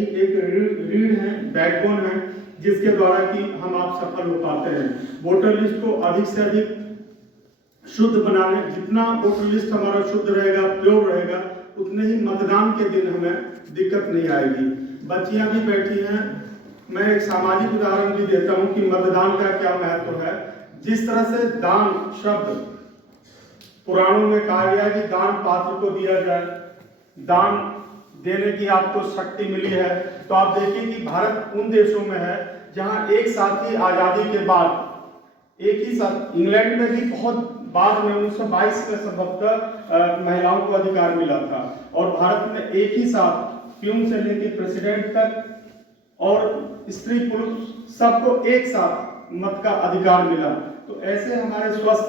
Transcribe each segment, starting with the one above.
यही एक रीढ़ है, बैकबोन है, जिसके द्वारा कि हम आप सफल हो पाते हैं। वोटर लिस्ट को अधिक से अधिक शुद्ध बनाने, जितना वोटर लिस्ट हमारा शुद्ध रहेगा, प्योर रहेगा, उतने ही मतदान के दिन हमें दिक्कत नहीं आएगी। बच्चियां भी बैठी हैं, मैं एक सामाजिक उदाहरण भी देता हूं कि मतदान का क्या महत्व है। जिस तरह से दान शब्द पुराणों में कहा गया है कि दान पात्र को दिया जाए, दान देने की आपको शक्ति मिली है, तो आप देखिए कि भारत उन देशों में है जहां एक साथ ही आजादी के बाद एक ही साथ, इंग्लैंड में भी बहुत बाद में 1922 में संभवतः महिलाओं को अधिकार मिला था, और भारत में एक ही साथ प्यून से लेकर प्रेसिडेंट तक और स्त्री पुरुष सबको एक साथ मत का अधिकार मिला। तो ऐसे हमारे स्वस्थ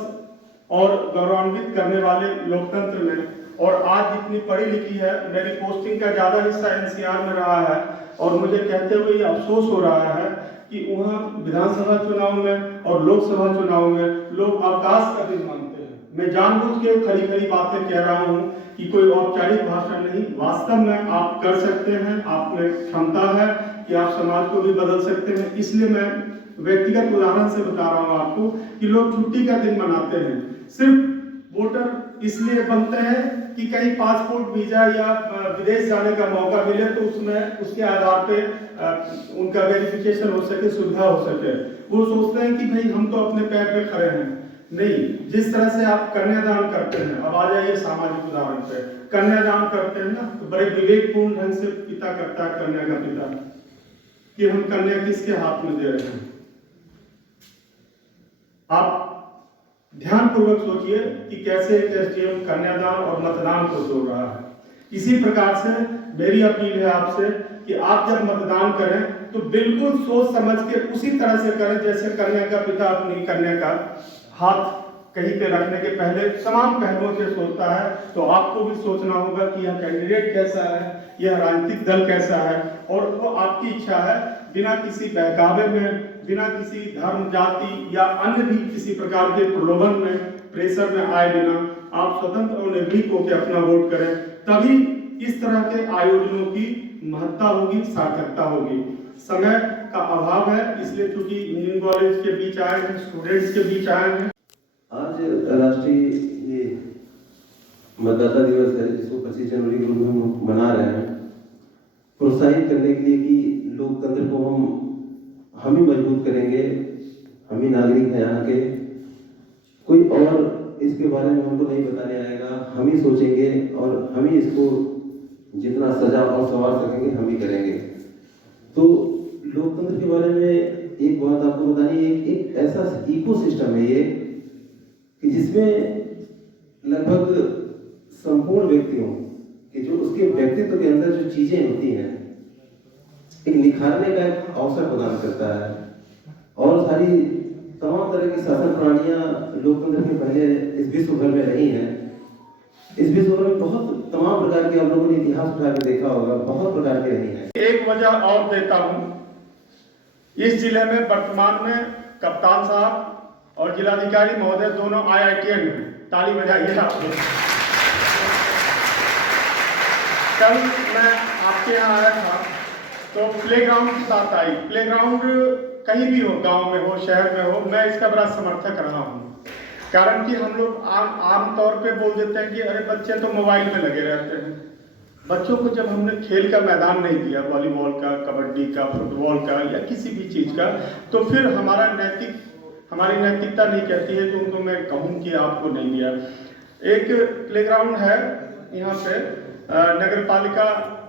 और गौरवान्वित करने वाले लोकतंत्र में, और आज जितनी पढ़ी लिखी है, मेरी पोस्टिंग का ज्यादा हिस्सा एनसीआर में रहा है, और मुझे कहते हुए ये अफसोस हो रहा है कि वहाँ विधानसभा चुनाव में और लोकसभा चुनाव में लोग अवकाश का दिन मांगते हैं। मैं जानबूझ के खरी खरी बातें कह रहा हूँ कि कोई औपचारिक भाषण नहीं, वास्तव में आप कर सकते हैं, आप में क्षमता है कि आप समाज को भी बदल सकते हैं। इसलिए मैं व्यक्तिगत उदाहरण से बता रहा हूँ आपको कि लोग छुट्टी का दिन मनाते हैं, सिर्फ वोटर इसलिए बनते हैं कि कहीं पासपोर्ट, वीजा या विदेश जाने का मौका मिले तो उसमें उसके आधार पे उनका वेरिफिकेशन हो सके, सुविधा हो सके। वो सोचते हैं कि भाई हम तो अपने पैर पे खड़े हैं। नहीं, जिस तरह से आप कन्यादान करते हैं, अब आ जाइए सामाजिक उदाहरण पे, कन्यादान करते हैं ना, तो बड़े विवेकपूर्ण ढंग से पिता करता है, कन्या का पिता, कि हम कन्या किसके हाथ में दे रहे हैं। आप ध्यानपूर्वक सोचिए कि कैसे एसडीएम कन्यादान और मतदान को जोड़ रहा है। इसी प्रकार से मेरी अपील है आपसे कि आप जब मतदान करें तो बिल्कुल सोच समझ के उसी तरह से करें जैसे कन्या का पिता अपनी कन्या का हाथ कहीं पे रखने के पहले तमाम पहलुओं से सोचता है। तो आपको भी सोचना होगा कि यह कैंडिडेट कैसा है, यह राजनीतिक दल कैसा है, और वो आपकी इच्छा है बिना किसी बहकावे में, बिना किसी धर्म, जाति या अन्य भी किसी प्रकार के प्रलोभन में, प्रेशर में आए बिना आप स्वतंत्र और निर्भीक होकर अपना वोट करें। तभी इस तरह के आयोजनों की महत्ता होगी, सार्थकता होगी। समय का अभाव है, इसलिए चूंकि इंजीनियरिंग कॉलेज के बीच आए हैं, स्टूडेंट्स के बीच आए हैं। आज राष्ट्रीय मतदाता दिवस है, जिसको 25 जनवरी को हम मना रहे हैं, प्रोत्साहित करने के लिए कि लोकतंत्र को हम ही मजबूत करेंगे, हम ही नागरिक हैं यहाँ के, कोई और इसके बारे में हमको नहीं बताने आएगा, हम ही सोचेंगे और हम ही इसको जितना सजा और संवार सकेंगे हम ही करेंगे। तो लोकतंत्र के बारे में एक बात आपको बतानी है, एक ऐसा इकोसिस्टम है ये कि जिसमें लगभग संपूर्ण व्यक्तियों कि जो उसके व्यक्तित्व के अंदर जो चीजें होती हैं एक निखारने का एक अवसर प्रदान करता है, और सारी तमाम तरह की शासन प्रणालियां लोकतंत्र के पहले इस विश्व भर में रही हैं। इस विश्व भर में बहुत तमाम प्रकार के आप लोगों ने इतिहास उठा के देखा होगा, बहुत प्रकार के रही हैं। एक वजह और देता हूं, इस जिले में वर्तमान में कप्तान साहब और जिलाधिकारी महोदय दोनों IITN हैं, ताली बजाइए आप। कल मैं आपके यहाँ आया था तो प्लेग्राउंड की बात आई। प्लेग्राउंड कहीं भी हो, गांव में हो, शहर में हो, मैं इसका बड़ा समर्थक रहा हूँ। कारण कि हम लोग आम तौर पे बोल देते हैं कि अरे बच्चे तो मोबाइल में लगे रहते हैं। बच्चों को जब हमने खेल का मैदान नहीं दिया, वॉलीबॉल का, कबड्डी का, फुटबॉल का या किसी भी चीज़ का, तो फिर हमारी नैतिकता नहीं कहती है कि उनको मैं कहूँ कि आपको नहीं दिया। एक प्लेग्राउंड है यहाँ पे, नगर पालिका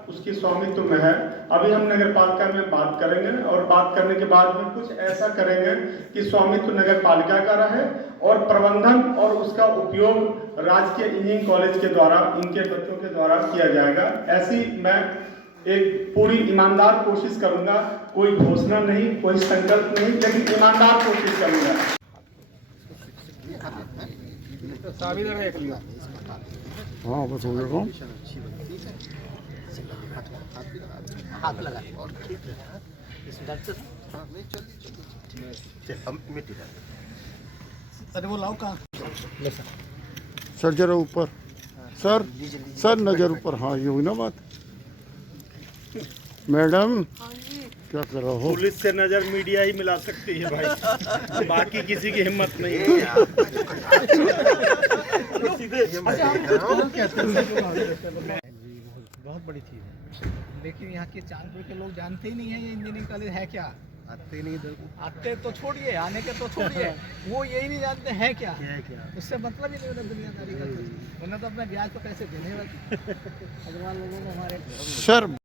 उसकी स्वामित्व में है। अभी हम नगर पालिका में बात करेंगे और बात करने के बाद में कुछ ऐसा करेंगे कि स्वामित्व नगर पालिका का रहे और प्रबंधन और उसका उपयोग राजकीय इंजीनियरिंग कॉलेज के द्वारा, इनके बच्चों के द्वारा किया जाएगा। ऐसी मैं एक पूरी ईमानदार कोशिश करूंगा, कोई घोषणा नहीं, कोई संकल्प नहीं, लेकिन ईमानदार कोशिश करूंगा। हाँ बस हो गया, हाथ लगा और ठीक है इस डॉक्टर नहीं चल हम मिट्टी डाल। अरे वो लाओ कहाँ सर जरा ऊपर, सर नजर ऊपर। हाँ ये हुई ना बात। मैडम क्या कर रहे हो? पुलिस से नजर मीडिया ही मिला सकती है भाई, बाकी किसी की हिम्मत नहीं है। बहुत बड़ी चीज़ है, लेकिन यहाँ के चांदपुर के लोग जानते ही नहीं है ये इंजीनियरिंग कॉलेज है क्या। आते ही नहीं इधर को, आते तो छोड़िए, आने के तो छोड़िए, वो यही नहीं जानते हैं क्या है क्या, उससे मतलब ही नहीं होता दुनियादारी का कुछ। उन्हें तो अपना ब्याज तो कैसे देने वाले अग्रवाल लोगों को हमारे सर